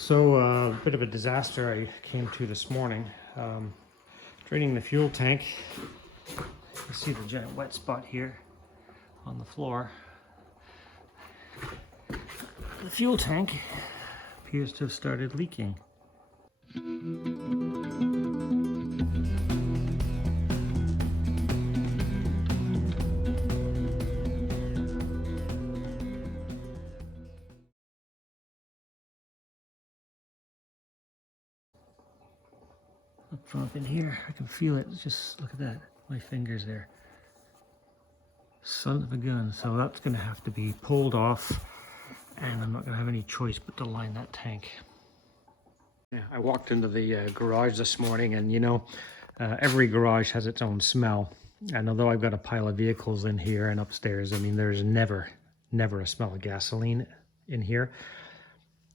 So a bit of a disaster I came to this morning. Draining the fuel tank. You see the giant wet spot here on the floor. The fuel tank appears to have started leaking. Up front in here, I can feel it. Just look at that, my fingers there. Son of a gun. So that's going to have to be pulled off, and I'm not going to have any choice but to line that tank. Yeah, I walked into the garage this morning, and you know, every garage has its own smell. And although I've got a pile of vehicles in here and upstairs, I mean, there's never a smell of gasoline in here.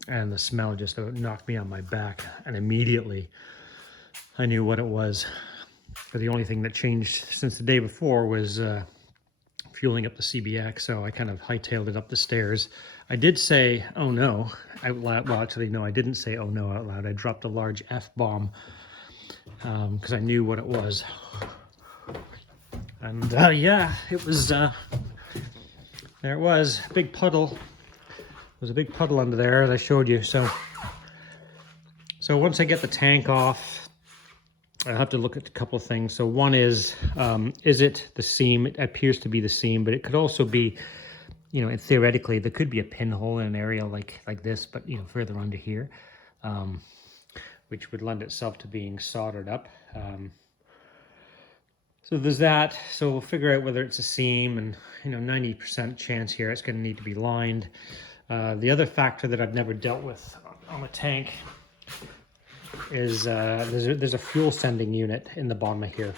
And the smell just knocked me on my back, and immediately I knew what it was. But the only thing that changed since the day before was fueling up the CBX, so I kind of hightailed it up the stairs. I did say, oh no, out loud. Well, actually, no, I didn't say oh no out loud. I dropped a large F-bomb because I knew what it was. And yeah, it was, there it was, a big puddle. There was a big puddle under there, as I showed you. So once I get the tank off, I'll have to look at a couple of things. So one is it the seam? It appears to be the seam, but it could also be, you know, and theoretically, there could be a pinhole in an area like this, but, you know, further under here, which would lend itself to being soldered up. So there's that. So we'll figure out whether it's a seam, and, you know, 90% chance here it's going to need to be lined. The other factor that I've never dealt with on the tank is there's a fuel sending unit in the bottom of here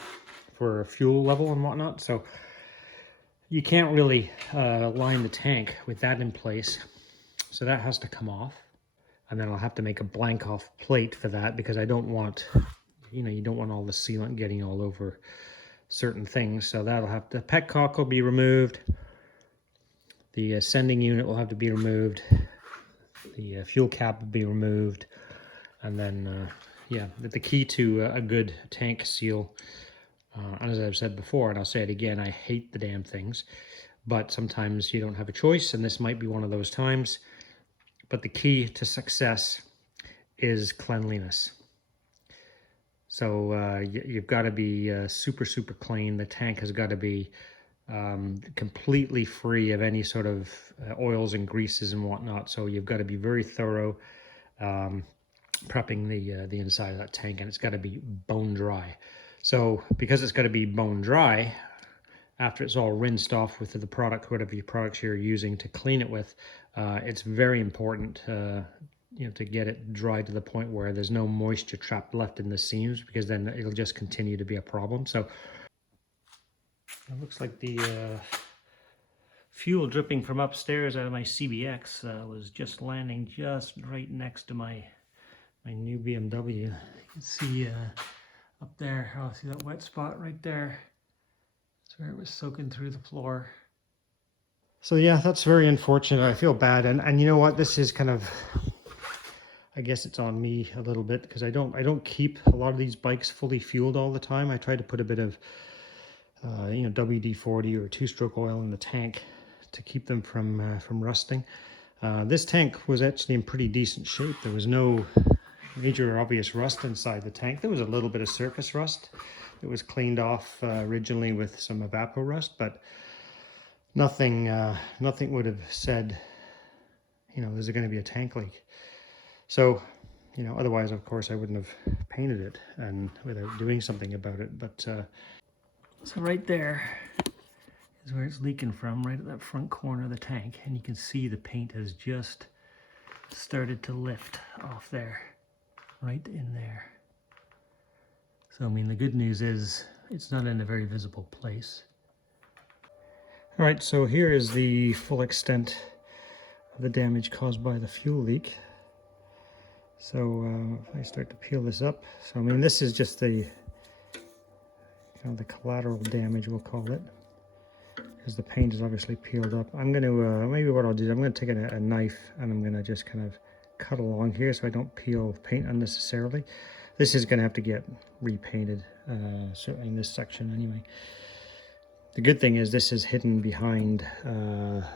for fuel level and whatnot. So you can't really line the tank with that in place. So that has to come off. And then I'll have to make a blank off plate for that, because I don't want, you know, you don't want all the sealant getting all over certain things. So that'll have to, petcock will be removed. The sending unit will have to be removed. The fuel cap will be removed. And then, yeah, the key to a good tank seal, as I've said before, and I'll say it again, I hate the damn things, but sometimes you don't have a choice, and this might be one of those times. But the key to success is cleanliness. So you've got to be super clean. The tank has got to be completely free of any sort of oils and greases and whatnot. So you've got to be very thorough. Prepping the inside of that tank, and it's got to be bone dry. So because it's got to be bone dry, after it's all rinsed off with the product, whatever your products you're using to clean it with, it's very important you know, to get it dry to the point where there's no moisture trapped left in the seams, because then it'll just continue to be a problem. So it looks like the fuel dripping from upstairs out of my CBX was just landing just right next to my new BMW. You can see up there, oh, see that wet spot right there? That's where it was soaking through the floor. So yeah, that's very unfortunate. I feel bad, and you know what? This is kind of, I guess it's on me a little bit, because I don't keep a lot of these bikes fully fueled all the time. I try to put a bit of you know, WD-40 or two-stroke oil in the tank to keep them from rusting. This tank was actually in pretty decent shape. There was no major obvious rust inside the tank. There was a little bit of surface rust. It was cleaned off originally with some evapor rust, but nothing would have said, you know, is there going to be a tank leak? So, you know, otherwise, of course, I wouldn't have painted it and without doing something about it. But so right there is where it's leaking from, right at that front corner of the tank, and you can see the paint has just started to lift off there. Right in there. So, I mean, the good news is it's not in a very visible place. All right, so here is the full extent of the damage caused by the fuel leak. So if I start to peel this up, so I mean, this is just the kind of the collateral damage, we'll call it, because the paint is obviously peeled up. I'm going to, maybe what I'll do is I'm going to take a knife, and I'm going to just kind of cut along here so I don't peel paint unnecessarily. This is going to have to get repainted, certainly in this section anyway. The good thing is this is hidden behind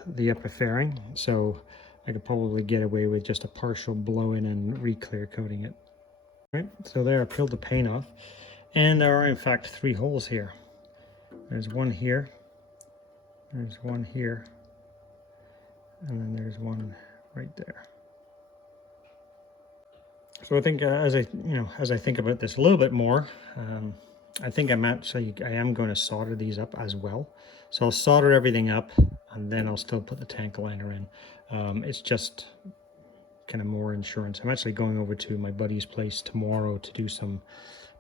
the upper fairing, so I could probably get away with just a partial blow-in and re-clear coating it. Right, so there I peeled the paint off, and there are in fact 3 holes here. There's one here, there's one here, and then there's one right there. So I think as I think about this a little bit more, I think I am going to solder these up as well. So I'll solder everything up, and then I'll still put the tank liner in. It's just kind of more insurance. I'm actually going over to my buddy's place tomorrow to do some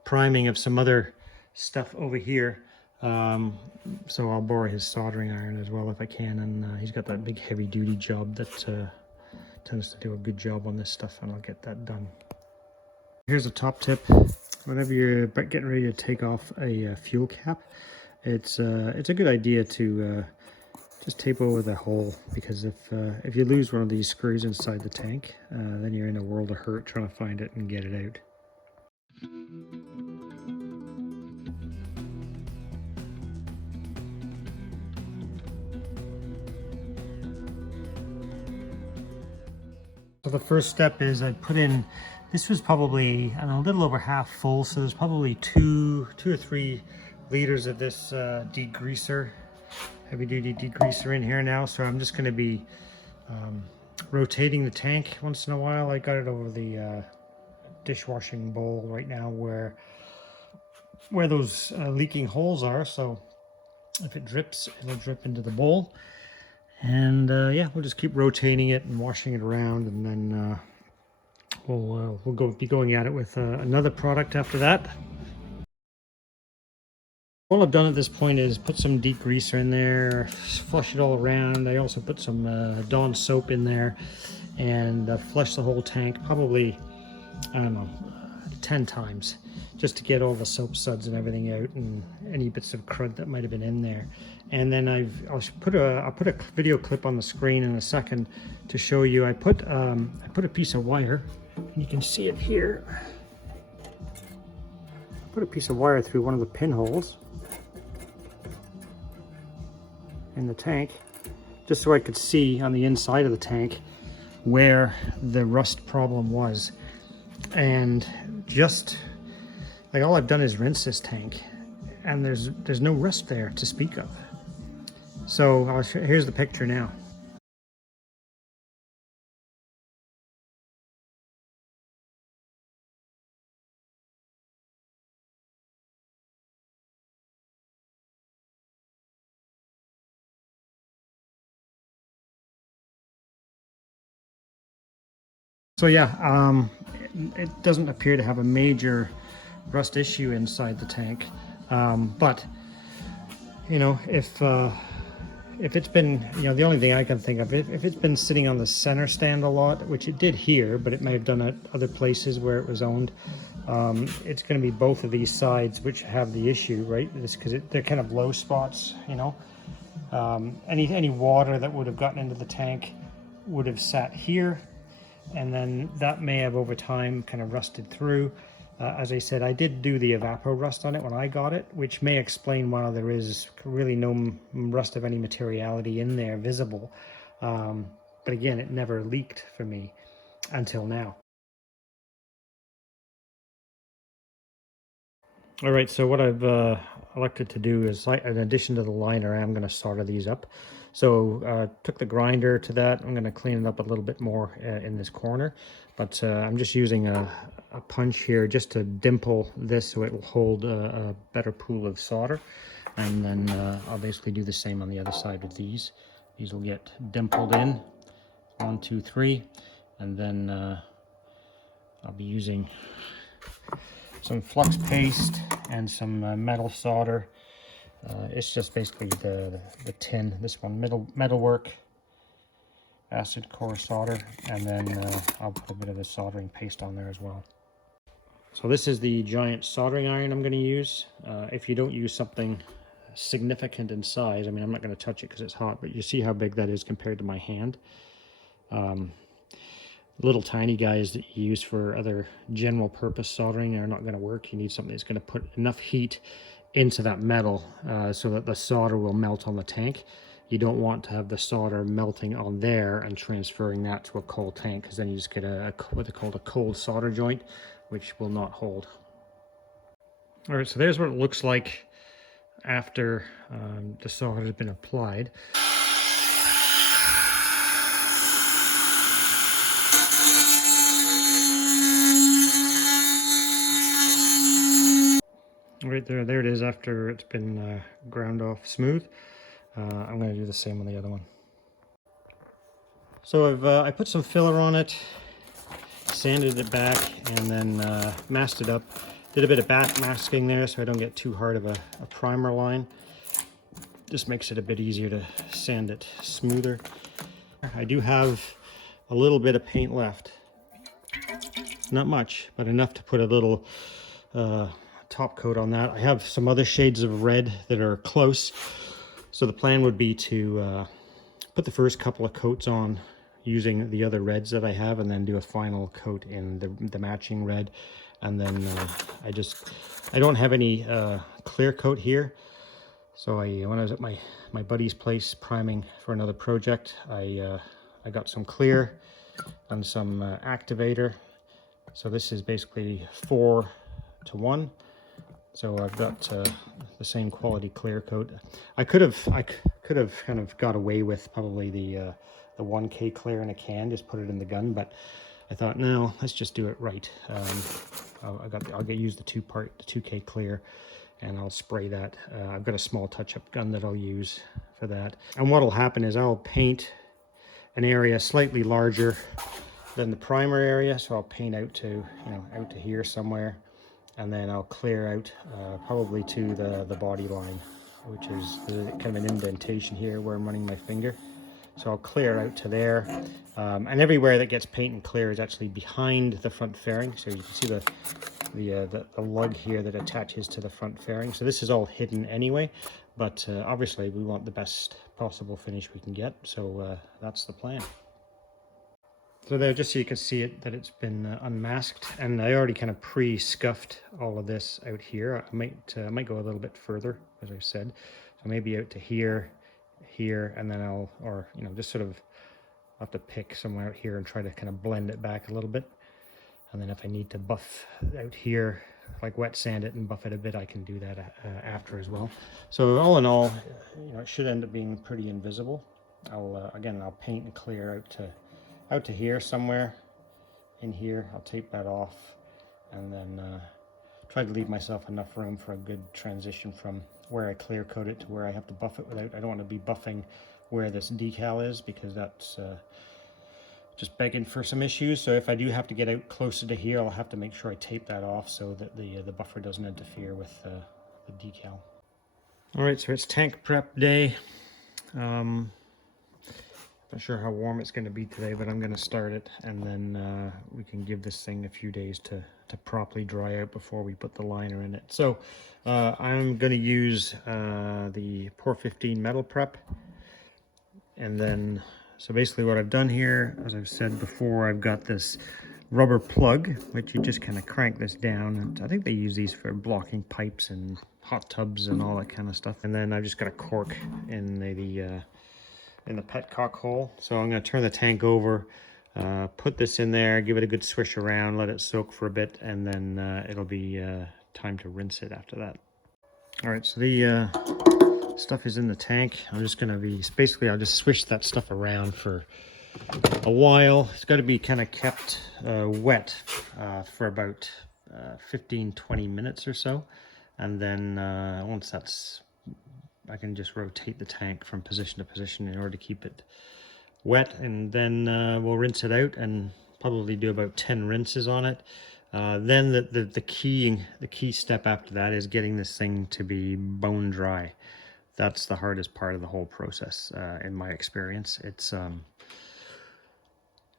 priming of some other stuff over here. So I'll borrow his soldering iron as well if I can, and he's got that big heavy duty job that tends to do a good job on this stuff, and I'll get that done. Here's a top tip. Whenever you're getting ready to take off a fuel cap, it's a good idea to just tape over the hole, because if you lose one of these screws inside the tank, then you're in a world of hurt trying to find it and get it out. So the first step is I put in, this was probably a little over half full, so there's probably two or 3 liters of this degreaser, heavy duty degreaser in here now. So I'm just going to be rotating the tank once in a while. I got it over the dishwashing bowl right now where those leaking holes are, so if it drips, it'll drip into the bowl. And yeah, we'll just keep rotating it and washing it around, and then we'll be going at it with another product after that. All I've done at this point is put some degreaser in there, flush it all around. I also put some Dawn soap in there, and flush the whole tank probably, I don't know, 10 times, just to get all the soap suds and everything out and any bits of crud that might have been in there. And then I'll put a video clip on the screen in a second to show you. I put a piece of wire, and you can see it here. Put a piece of wire through one of the pinholes in the tank, just so I could see on the inside of the tank where the rust problem was. And just like, all I've done is rinse this tank, and there's no rust there to speak of. So here's the picture now. So yeah, it doesn't appear to have a major rust issue inside the tank, but you know, if it's been, you know, the only thing I can think of, if it's been sitting on the center stand a lot, which it did here, but it may have done at other places where it was owned, it's going to be both of these sides which have the issue, right? It's because they're kind of low spots, you know. Any water that would have gotten into the tank would have sat here, and then that may have over time kind of rusted through. As I said, I did do the evapor rust on it when I got it, which may explain why there is really no rust of any materiality in there visible. But again, it never leaked for me until now. All right, so what I've elected to do is, in addition to the liner, I'm going to solder these up. So took the grinder to that. I'm going to clean it up a little bit more in this corner, but I'm just using a punch here just to dimple this so it will hold a better pool of solder. And then I'll basically do the same on the other side with these. These will get dimpled in, 1, 2, 3, and then I'll be using some flux paste and some metal solder. It's just basically the tin, this one, metalwork acid core solder, and then I'll put a bit of the soldering paste on there as well. So this is the giant soldering iron I'm going to use. If you don't use something significant in size, I mean, I'm not going to touch it because it's hot, but you see how big that is compared to my hand. little tiny guys that you use for other general purpose soldering are not going to work. You need something that's going to put enough heat into that metal so that the solder will melt on the tank. You don't want to have the solder melting on there and transferring that to a cold tank, because then you just get what they call a cold solder joint, which will not hold. All right, so there's what it looks like after the solder has been applied. Right there it is after it's been ground off smooth. I'm going to do the same on the other one. So I put some filler on it, sanded it back, and then masked it up. Did a bit of back masking there so I don't get too hard of a primer line. Just makes it a bit easier to sand it smoother. I do have a little bit of paint left. Not much, but enough to put a little top coat on that. I have some other shades of red that are close. So the plan would be to put the first couple of coats on using the other reds that I have, and then do a final coat in the matching red. And then I don't have any clear coat here. So when I was at my buddy's place priming for another project, I got some clear and some activator. So this is basically 4 to 1. So I've got the same quality clear coat. I could have kind of got away with probably the 1K clear in a can, just put it in the gun, but I thought, no, let's just do it right. I'll use the 2K clear, and I'll spray that. I've got a small touch-up gun that I'll use for that. And what'll happen is I'll paint an area slightly larger than the primer area, so I'll paint out to out to here somewhere, and then I'll clear out probably to the body line, which is kind of an indentation here where I'm running my finger. So I'll clear out to there, and everywhere that gets paint and clear is actually behind the front fairing. So you can see the lug here that attaches to the front fairing. So this is all hidden anyway, but obviously we want the best possible finish we can get. So that's the plan. So there, just so you can see it, that it's been unmasked, and I already kind of pre-scuffed all of this out here. I might go a little bit further, as I said, so maybe out to here, and then just sort of have to pick somewhere out here and try to kind of blend it back a little bit. And then if I need to buff out here, like wet sand it and buff it a bit, I can do that after as well. So all in all, it should end up being pretty invisible. I'll paint and clear out to here somewhere. In here, I'll tape that off, and then try to leave myself enough room for a good transition from where I clear coat it to where I have to buff it without. I don't want to be buffing where this decal is, because that's just begging for some issues. So if I do have to get out closer to here, I'll have to make sure I tape that off so that the buffer doesn't interfere with the decal. All right, so it's tank prep day. Not sure how warm it's going to be today, but I'm going to start it, and then we can give this thing a few days to properly dry out before we put the liner in it. So I'm going to use the Pour 15 metal prep, and then so basically what I've done here, as I've said before, I've got this rubber plug, which you just kind of crank this down, and I think they use these for blocking pipes and hot tubs and all that kind of stuff. And then I've just got a cork in the petcock hole. So I'm going to turn the tank over, put this in there, give it a good swish around, let it soak for a bit, and then it'll be time to rinse it after that. All right, so the stuff is in the tank. I'm just going to basically I'll just swish that stuff around for a while. It's got to be kind of kept wet for about 15-20 minutes or so, and then once that's, I can just rotate the tank from position to position in order to keep it wet, and then we'll rinse it out and probably do about 10 rinses on it. Then the key step after that is getting this thing to be bone dry. That's the hardest part of the whole process, in my experience. It's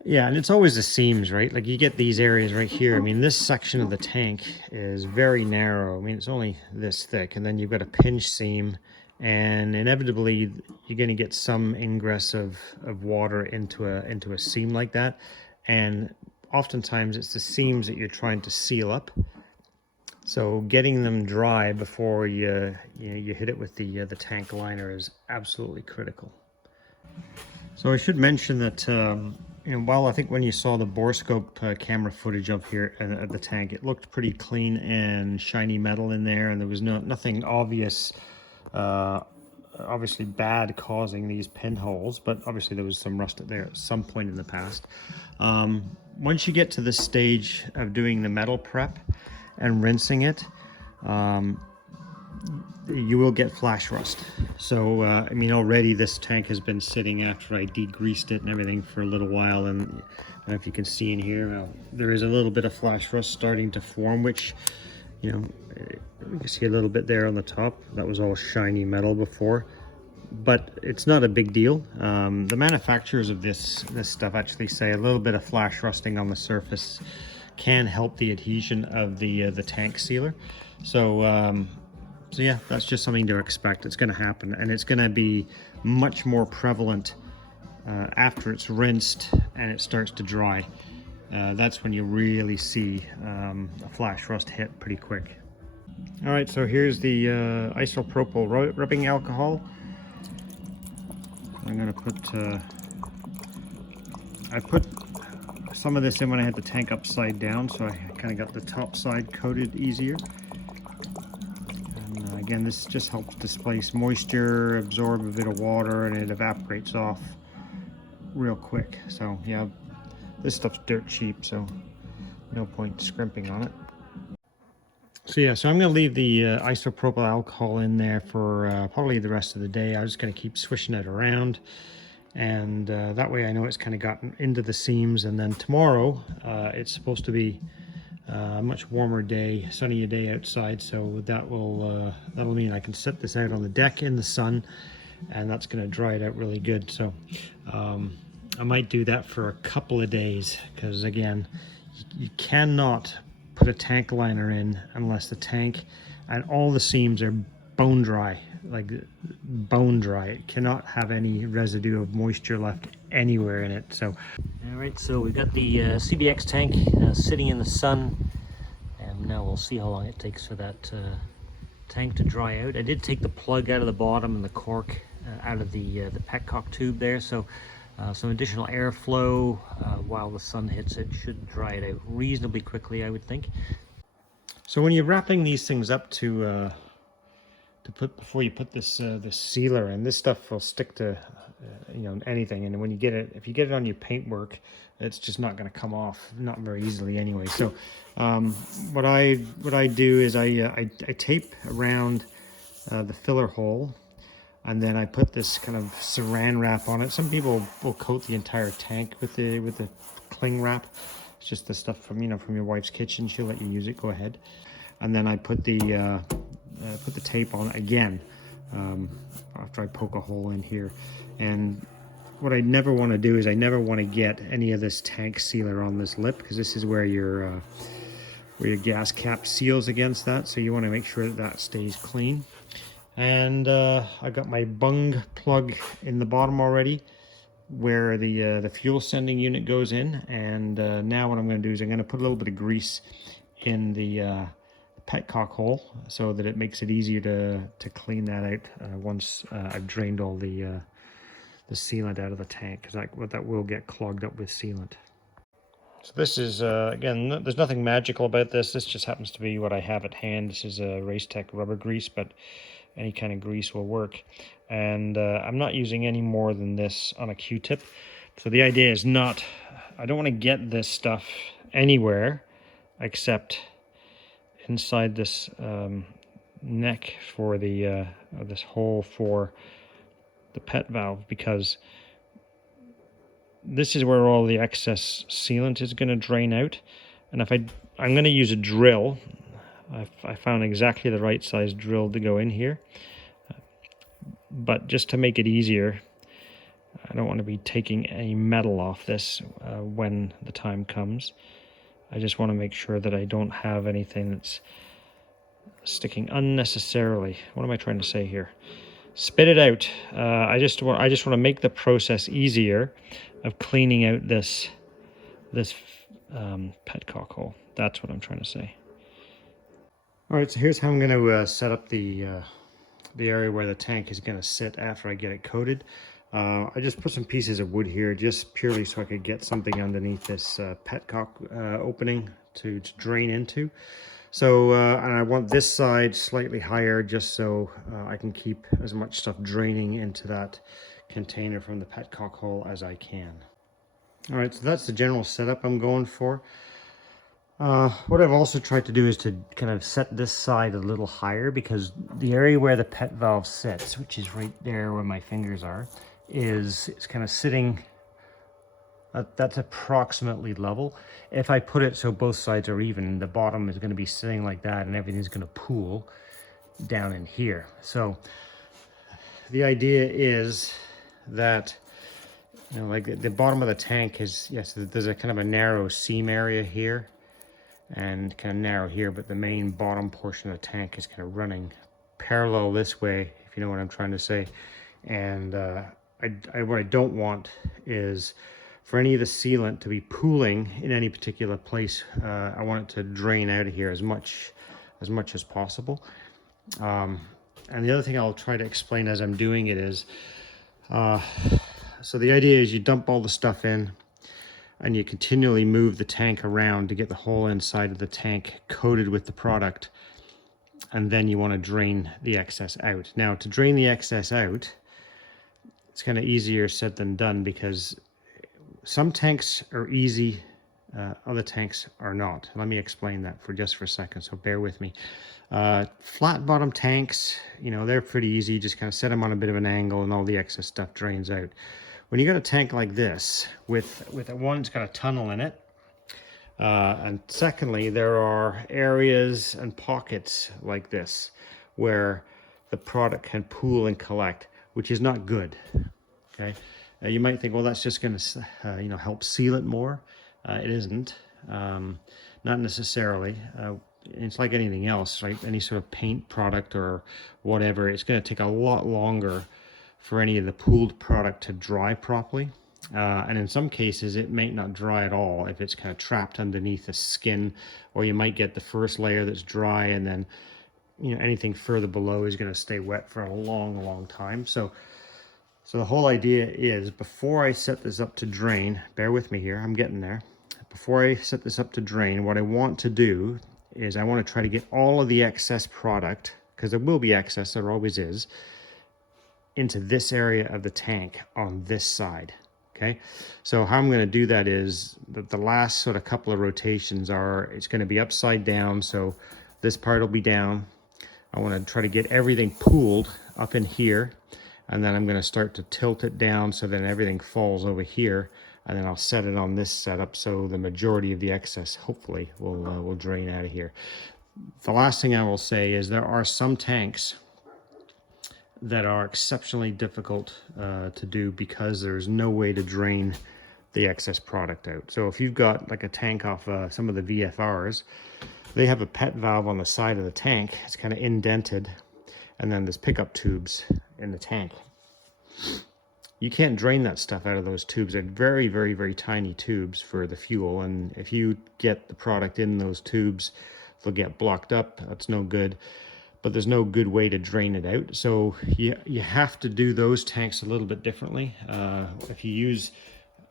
yeah, and it's always the seams, right? Like you get these areas right here. I mean, this section of the tank is very narrow. I mean, it's only this thick, and then you've got a pinch seam, and inevitably you're going to get some ingress of water into a seam like that. and oftentimes it's the seams that you're trying to seal up. So getting them dry before you hit it with the tank liner is absolutely critical. So I should mention that while I think when you saw the borescope camera footage of here at the tank, it looked pretty clean and shiny metal in there, and there was nothing obvious, obviously bad causing these pinholes, but obviously there was some rust there at some point in the past. Once you get to this stage of doing the metal prep and rinsing it, you will get flash rust. So I mean, already this tank has been sitting after I degreased it and everything for a little while, and I don't know if you can see in here, there is a little bit of flash rust starting to form, which, you can see a little bit there on the top. That was all shiny metal before, but it's not a big deal. The manufacturers of this stuff actually say a little bit of flash rusting on the surface can help the adhesion of the tank sealer. So yeah, that's just something to expect. It's going to happen, and it's going to be much more prevalent after it's rinsed and it starts to dry. That's when you really see a flash rust hit pretty quick. All right, so here's the isopropyl rubbing alcohol. I'm going to put, I put some of this in when I had the tank upside down, so I kind of got the top side coated easier. And again, this just helps displace moisture, absorb a bit of water, and it evaporates off real quick. So yeah, this stuff's dirt cheap, so no point scrimping on it. So yeah, so I'm going to leave the isopropyl alcohol in there for probably the rest of the day. I'm just going to keep swishing it around, and that way I know it's kind of gotten into the seams. And then tomorrow it's supposed to be a much warmer day, sunnier day outside, so that'll mean I can set this out on the deck in the sun, and that's going to dry it out really good. So I might do that for a couple of days, because again, you cannot put a tank liner in unless the tank and all the seams are bone dry, like bone dry. It cannot have any residue of moisture left anywhere in it. So all right, so we've got the CBX tank sitting in the sun, and now we'll see how long it takes for that tank to dry out. I did take the plug out of the bottom and the cork out of the petcock tube there, so some additional airflow while the sun hits it should dry it out reasonably quickly, I would think. So when you're wrapping these things up to put before you put this this sealer in, this stuff will stick to anything, and when you get it, if you get it on your paintwork, it's just not going to come off, not very easily anyway. So what I do is I tape around the filler hole, and then I put this kind of saran wrap on it. Some people will coat the entire tank with the cling wrap. It's just the stuff from your wife's kitchen. She'll let you use it. Go ahead. And then I put the tape on again after I poke a hole in here. And what I never want to do is I never want to get any of this tank sealer on this lip, because this is where your gas cap seals against that. So you want to make sure that stays clean. And I got my bung plug in the bottom already, where the fuel sending unit goes in. And now what I'm going to do is I'm going to put a little bit of grease in the petcock hole, so that it makes it easier to clean that out once I've drained all the sealant out of the tank, because that will get clogged up with sealant. So this is, again, there's nothing magical about this. This just happens to be what I have at hand. This is a Racetech rubber grease, but any kind of grease will work. And I'm not using any more than this on a Q-tip. So the idea is I don't want to get this stuff anywhere except inside this neck for the this hole for the pet valve, because this is where all the excess sealant is going to drain out. And if I'm going to use a drill. I found exactly the right size drill to go in here, but just to make it easier, I don't want to be taking any metal off this when the time comes. I just want to make sure that I don't have anything that's sticking unnecessarily. What am I trying to say here? Spit it out. I just want to make the process easier of cleaning out this this petcock hole. That's what I'm trying to say. All right, so here's how I'm going to set up the area where the tank is going to sit after I get it coated. I just put some pieces of wood here just purely so I could get something underneath this petcock opening to drain into. So, and I want this side slightly higher just so I can keep as much stuff draining into that container from the petcock hole as I can. All right, so that's the general setup I'm going for. What I've also tried to do is to kind of set this side a little higher, because the area where the pet valve sits, which is right there where my fingers are, is it's kind of sitting, that's approximately level. If I put it so both sides are even, the bottom is going to be sitting like that and everything's going to pool down in here. So the idea is that, you know, like the bottom of the tank is, yes, there's a kind of a narrow seam area here and kind of narrow here, but the main bottom portion of the tank is kind of running parallel this way, if you know what I'm trying to say. And what I don't want is for any of the sealant to be pooling in any particular place. I want it to drain out of here as much as possible. And the other thing I'll try to explain as I'm doing it is, so the idea is you dump all the stuff in and you continually move the tank around to get the whole inside of the tank coated with the product, and then you want to drain the excess out. Now, to drain the excess out, it's kind of easier said than done, because some tanks are easy, other tanks are not. Let me explain that for a second, so bear with me. Flat bottom tanks, you know, they're pretty easy. You just kind of set them on a bit of an angle and all the excess stuff drains out. When you got a tank like this, with one, it's got a tunnel in it, and secondly, there are areas and pockets like this where the product can pool and collect, which is not good. Okay, you might think, well, that's just going to you know, help seal it more. It isn't, not necessarily. It's like anything else, right? Any sort of paint product or whatever, it's going to take a lot longer for any of the pooled product to dry properly. And in some cases, it may not dry at all if it's kind of trapped underneath the skin, or you might get the first layer that's dry, and then, you know, anything further below is going to stay wet for a long time. So the whole idea is, before I set this up to drain, bear with me here, I'm getting there. Before I set this up to drain, what I want to do is I want to try to get all of the excess product, because there will be excess, there always is, into this area of the tank on this side. Okay, so how I'm going to do that is that the last sort of couple of rotations are, it's going to be upside down, so this part will be down. I want to try to get everything pooled up in here, and then I'm going to start to tilt it down so then everything falls over here, and then I'll set it on this setup so the majority of the excess hopefully will drain out of here. The last thing I will say is there are some tanks that are exceptionally difficult to do, because there's no way to drain the excess product out. So if you've got like a tank off some of the VFRs, they have a pet valve on the side of the tank. It's kind of indented, and then there's pickup tubes in the tank. You can't drain that stuff out of those tubes. They're very tiny tubes for the fuel, and if you get the product in those tubes, they'll get blocked up. That's no good. But there's no good way to drain it out. So you have to do those tanks a little bit differently. If you use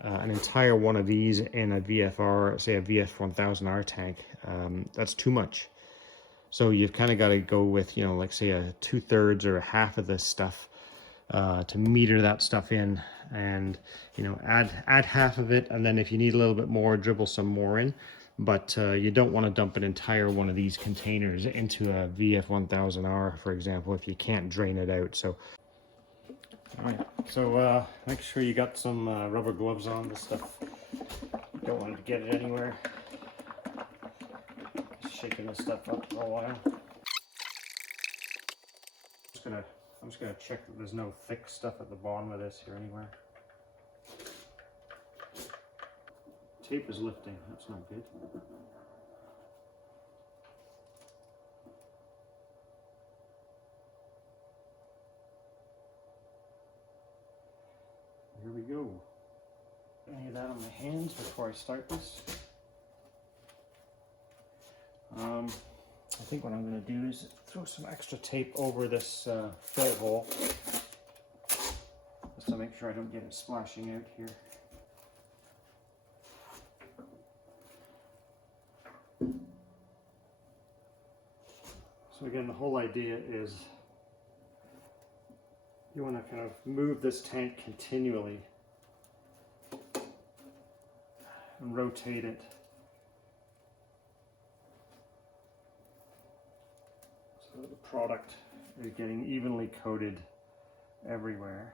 an entire one of these in a VFR, say a VF1000R tank, that's too much. So you've kind of got to go with, you know, like say a 2/3 or a half of this stuff to meter that stuff in, and, you know, add half of it, and then if you need a little bit more, dribble some more in. But you don't want to dump an entire one of these containers into a VF1000R, for example, if you can't drain it out. So, all right. So make sure you got some rubber gloves on. This stuff, you don't want to get it anywhere. Just shaking this stuff up for a while. I'm just gonna check that there's no thick stuff at the bottom of this here anywhere. Tape is lifting, that's not good. Here we go. get that on my hands before I start this. I think what I'm going to do is throw some extra tape over this fill hole, just to make sure I don't get it splashing out here. So again, the whole idea is you want to kind of move this tank continually and rotate it so that the product is getting evenly coated everywhere.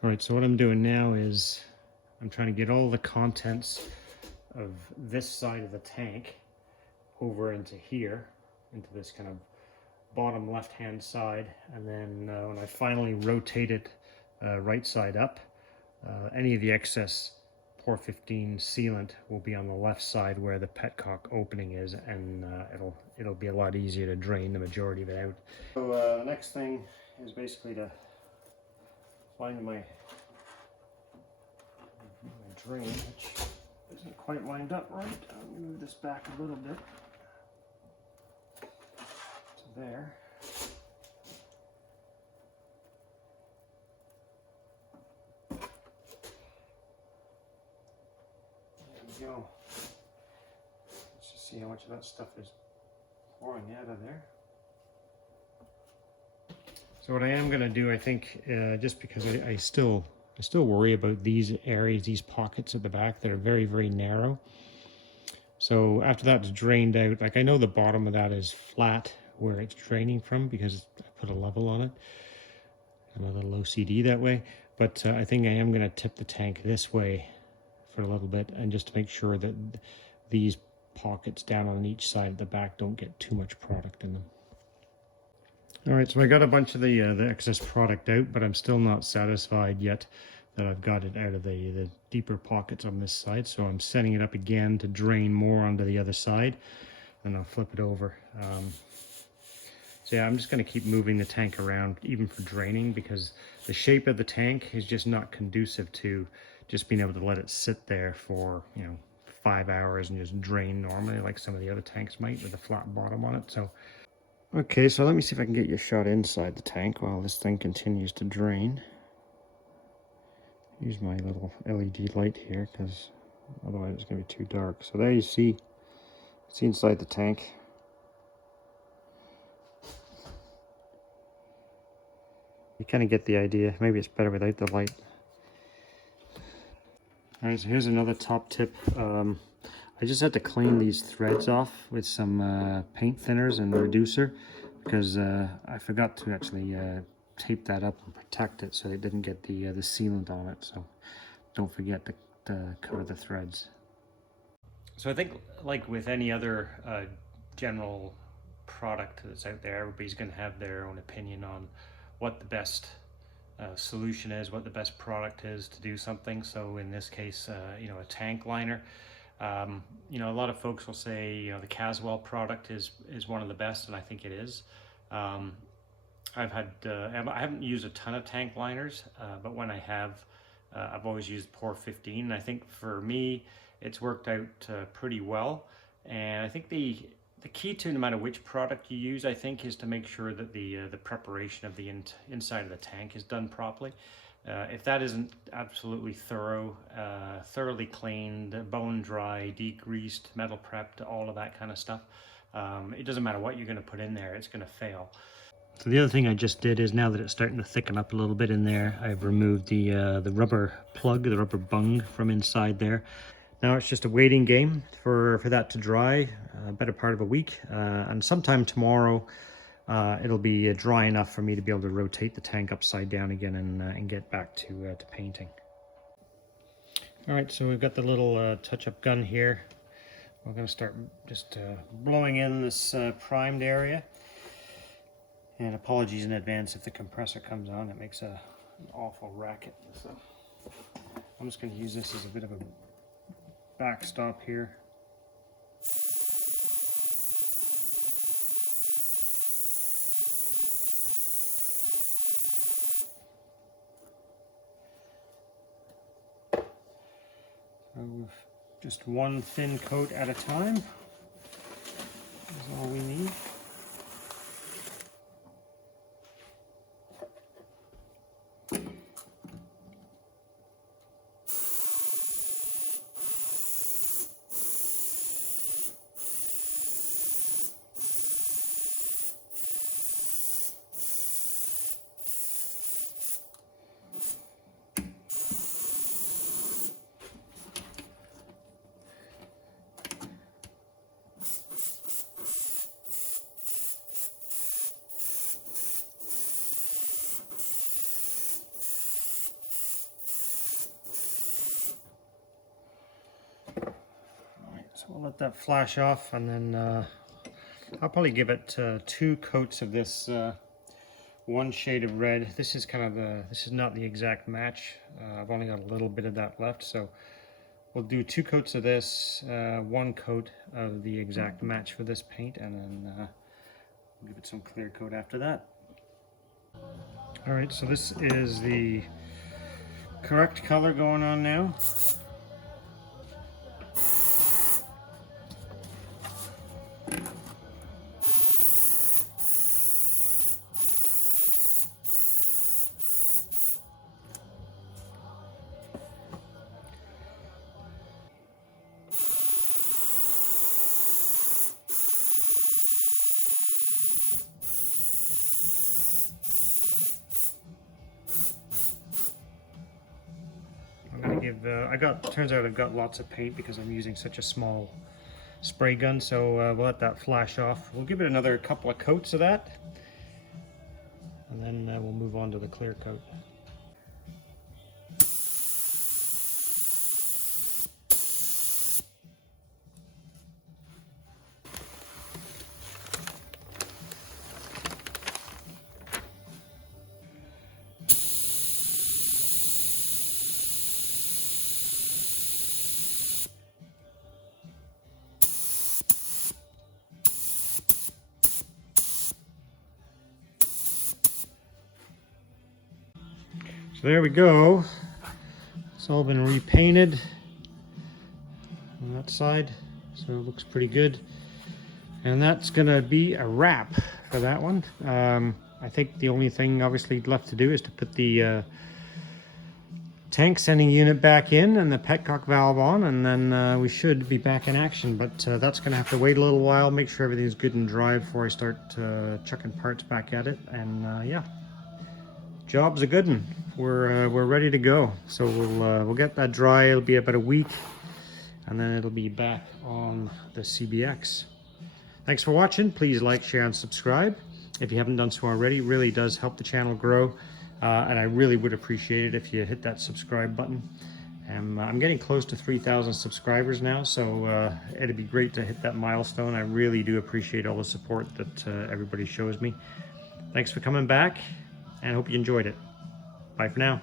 All right, so what I'm doing now is I'm trying to get all the contents of this side of the tank over into here, into this kind of bottom left-hand side, and then when I finally rotate it right side up, any of the excess POR-15 sealant will be on the left side where the petcock opening is, and it'll be a lot easier to drain the majority of it out. So the next thing is basically to find my drain, which isn't quite lined up right. I'll move this back a little bit to there. There we go. Let's just see how much of that stuff is pouring out of there. So what I am going to do, I think, just because I still worry about these areas, these pockets at the back that are very, very narrow. So after that's drained out, like I know the bottom of that is flat where it's draining from because I put a level on it. I'm a little OCD that way, but I think I am going to tip the tank this way for a little bit, and just to make sure that these pockets down on each side of the back don't get too much product in them. All right, so I got a bunch of the excess product out, but I'm still not satisfied yet that I've got it out of the deeper pockets on this side. So I'm setting it up again to drain more onto the other side, and I'll flip it over. So yeah, I'm just going to keep moving the tank around even for draining, because the shape of the tank is just not conducive to just being able to let it sit there for, 5 hours and just drain normally like some of the other tanks might with a flat bottom on it. So okay, so let me see if I can get you a shot inside the tank while this thing continues to drain. Use my little LED light here, because otherwise it's going to be too dark. So there you see, it's inside the tank. You kind of get the idea. Maybe it's better without the light. All right, so here's another top tip. I just had to clean these threads off with some paint thinners and reducer, because I forgot to actually tape that up and protect it so it didn't get the sealant on it. So don't forget to cover the threads. So I think, like with any other general product that's out there, everybody's going to have their own opinion on what the best solution is, what the best product is to do something. So in this case, a tank liner. A lot of folks will say, the Caswell product is one of the best, and I think it is. I haven't used a ton of tank liners, but when I have, I've always used POR-15. And I think for me, it's worked out pretty well. And I think the key to no matter which product you use, I think, is to make sure that the preparation of the inside of the tank is done properly. If that isn't absolutely thoroughly cleaned, bone dry, degreased, metal prepped, all of that kind of stuff, it doesn't matter what you're going to put in there, it's going to fail. So the other thing I just did is, now that it's starting to thicken up a little bit in there, I've removed the rubber plug, the rubber bung from inside there. Now it's just a waiting game for that to dry, a better part of a week, and sometime tomorrow it'll be dry enough for me to be able to rotate the tank upside down again and get back to painting. All right, so we've got the little touch-up gun here. We're going to start just blowing in this primed area. And apologies in advance if the compressor comes on. It makes a an awful racket. So I'm just going to use this as a bit of a backstop here. So just one thin coat at a time is all we need. So we'll let that flash off, and then I'll probably give it 2 coats of this one shade of red. This is kind of this is not the exact match. I've only got a little bit of that left, so we'll do 2 coats of this, 1 coat of the exact match for this paint, and then we'll give it some clear coat after that. Alright, so this is the correct color going on now. Turns out I've got lots of paint because I'm using such a small spray gun, so we'll let that flash off. We'll give it another couple of coats of that, and then we'll move on to the clear coat. So there we go. It's all been repainted on that side, so it looks pretty good. And that's gonna be a wrap for that one. I think the only thing obviously left to do is to put the tank sending unit back in and the petcock valve on, and then we should be back in action. But that's gonna have to wait a little while, make sure everything's good and dry before I start chucking parts back at it. And yeah, job's a good one. We're ready to go. So we'll get that dry. It'll be about a week, and then it'll be back on the CBX. Thanks for watching. Please like, share, and subscribe if you haven't done so already. It really does help the channel grow, and I really would appreciate it if you hit that subscribe button. I'm getting close to 3,000 subscribers now, so it'd be great to hit that milestone. I really do appreciate all the support that everybody shows me. Thanks for coming back, and I hope you enjoyed it. Bye for now.